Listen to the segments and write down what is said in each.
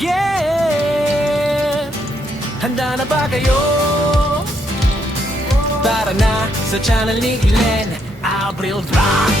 Yeah! Handa na ba kayo? Tara na sa channel ni Glenn Abril Drop.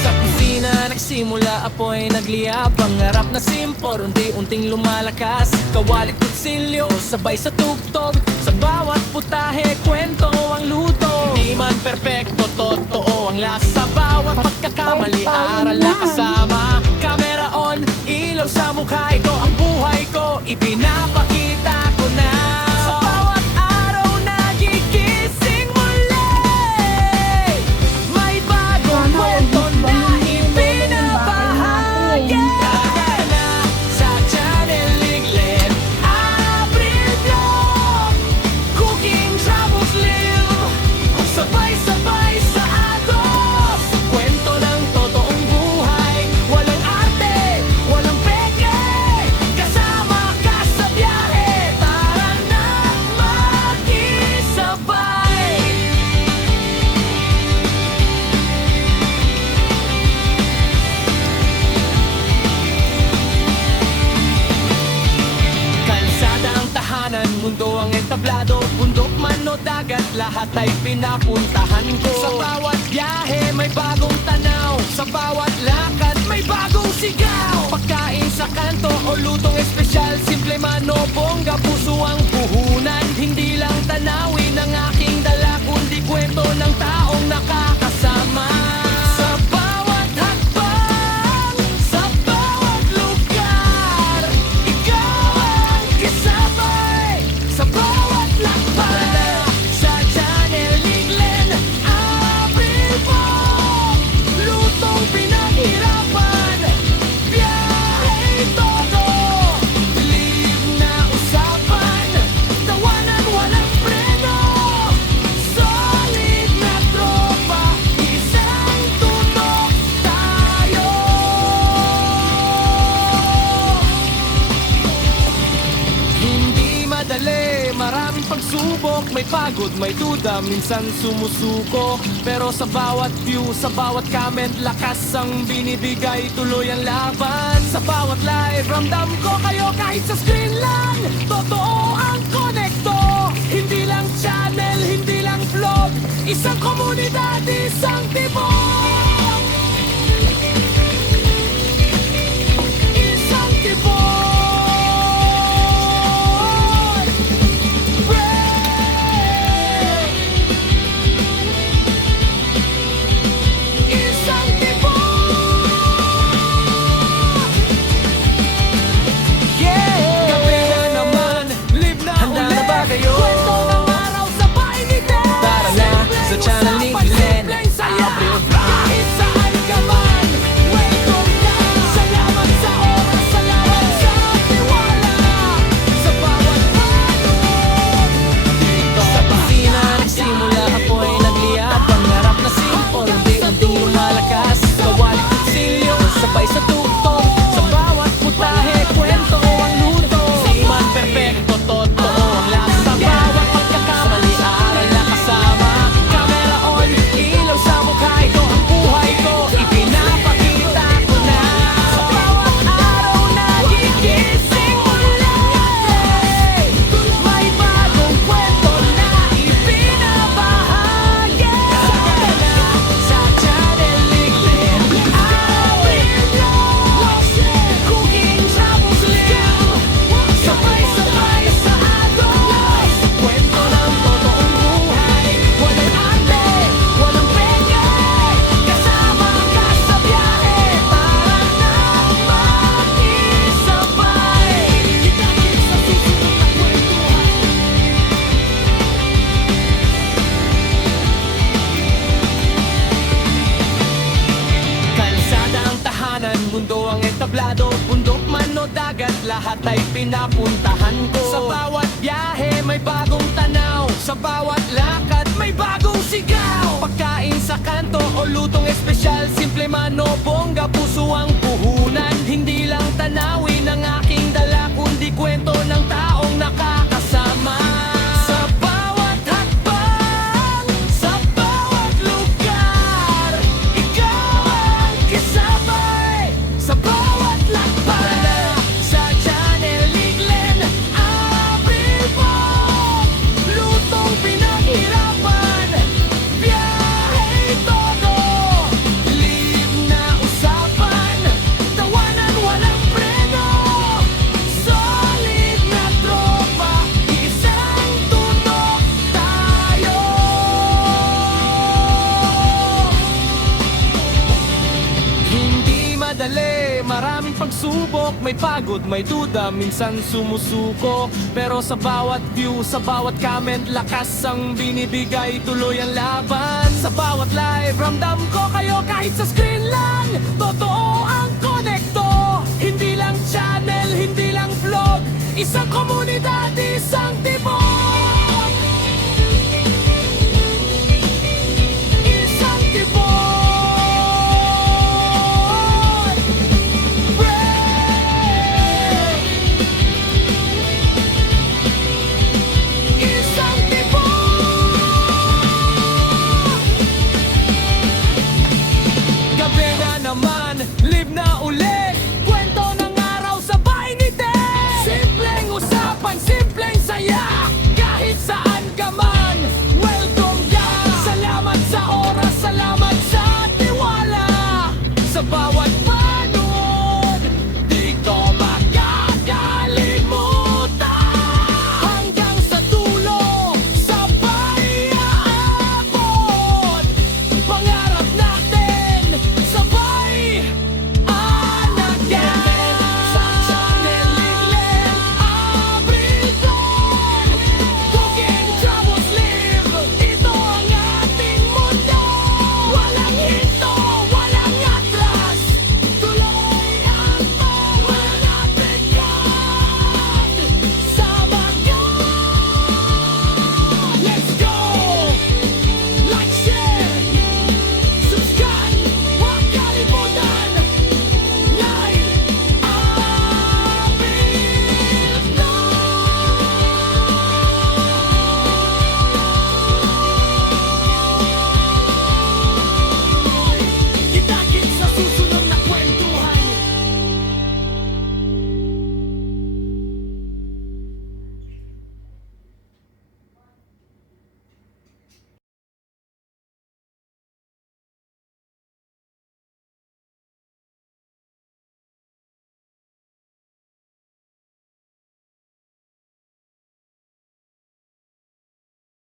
Sa kusina nagsimula apoy nagliyab. Pangarap na simpor, unti-unting lumalakas. Kawali kutsilyo, sabay sa tugtog. Sa bawat putahe, kwento ang luto. Di man perpekto, totoo ang lasa. Bawat pagkakamali, aral na kasama. Camera on, ilaw sa mukha. Ito ang buhay ko, ipinapakita ko na. Sa bawat araw nagigising muli, may bagong kwento na ibinabahagi. Tara na sa channel ni Glenn Abril Drop. Cooking, travels, live, sabay-sabay sa atos. Kwento ng totoong buhay, walang arte, walang peke. Kasama ka sa biyahe, tara na makisabay. Kalsada ang tahanan, mundo ang entablado. Bundok man o dagat, lahat ay pinapuntahan ko. Sa bawat biyahe may bagong tanaw, sa bawat lakad may bagong sigaw. Pagkain sa kanto o lutong espesyal, simple man o bongga, puso ang puhunan. Hindi lang tanawin ang aking dala, kundi kwento ng taong nakakasama. Sa bawat hakbang, sa bawat lugar, ikaw ang kasabay. Sa bawat lakbay, sa channel ni Glenn Abril po. Lutong pinaghirapan, biyahe todo. Live na usapan, tawanan walang preno. Solid na tropa, isang tutok tayo. Hindi madali, maraming pagsubok. May pagod, may duda, minsan sumusuko. Pero sa bawat view, sa bawat comment, lakas ang binibigay, tuloy ang laban. Sa bawat live, ramdam ko kayo kahit sa screen lang. Totoo ang konekto, hindi lang channel, hindi lang vlog. Isang komunidad, isang tibok. Isang tibok. Isang tibok. Yeah! Gabi na naman, live na handa ulit. Na ba kayo? Kwento ng araw sa painitin. Tara na sa channel ni Glenn Abril Drop. Kahit saan ka man, welcome na. Salamat sa oras, salamat sa tiwala. Sa bawat panood dito sa kusina nagsimula apoy nagliyab. Pangarap na simpor, unti-unting lumalakas. Kawali kutsilyo, sabay sa tugtog. Sa bawat putahe, kwento ang luto. Di man perpekto, totoo ang lasa. Bawat pagkakamali, aral na kasama. Camera on, ilaw sa mukha. Ito ang buhay ko, ipinapakita ko na. Sa bawat araw nagigising muli, may bagong kwento na ibinabahagi. Tara na sa channel ni Glenn Abril Drop. Cooking, travels, live, sabay-sabay sa agos. Kwento ng totoong buhay, walang arte, walang peke. Kasama ka sa biyahe, tara na makisabay. Kita-kits sa susunod na kwentuhan. Kalsada ang tahanan, mundo ang entablado. Bundok man o dagat, lahat ay pinapuntahan ko. Sa bawat biyahe may bagong tanaw, sa bawat lakad may bagong sigaw. Pagkain sa kanto o lutong espesyal, simple man o bongga, puso ang puhunan. Hindi lang tanawin ang aking dala, kundi kwento ng taong nakakasama. Sa bawat hakbang, pagsubok, may pagod, may duda, minsan sumusuko. Pero sa bawat view, sa bawat comment, lakas ang binibigay, tuloy ang laban. Sa bawat live, ramdam ko kayo kahit sa screen lang. Totoo ang konekto, hindi lang channel, hindi lang vlog, isang komunidad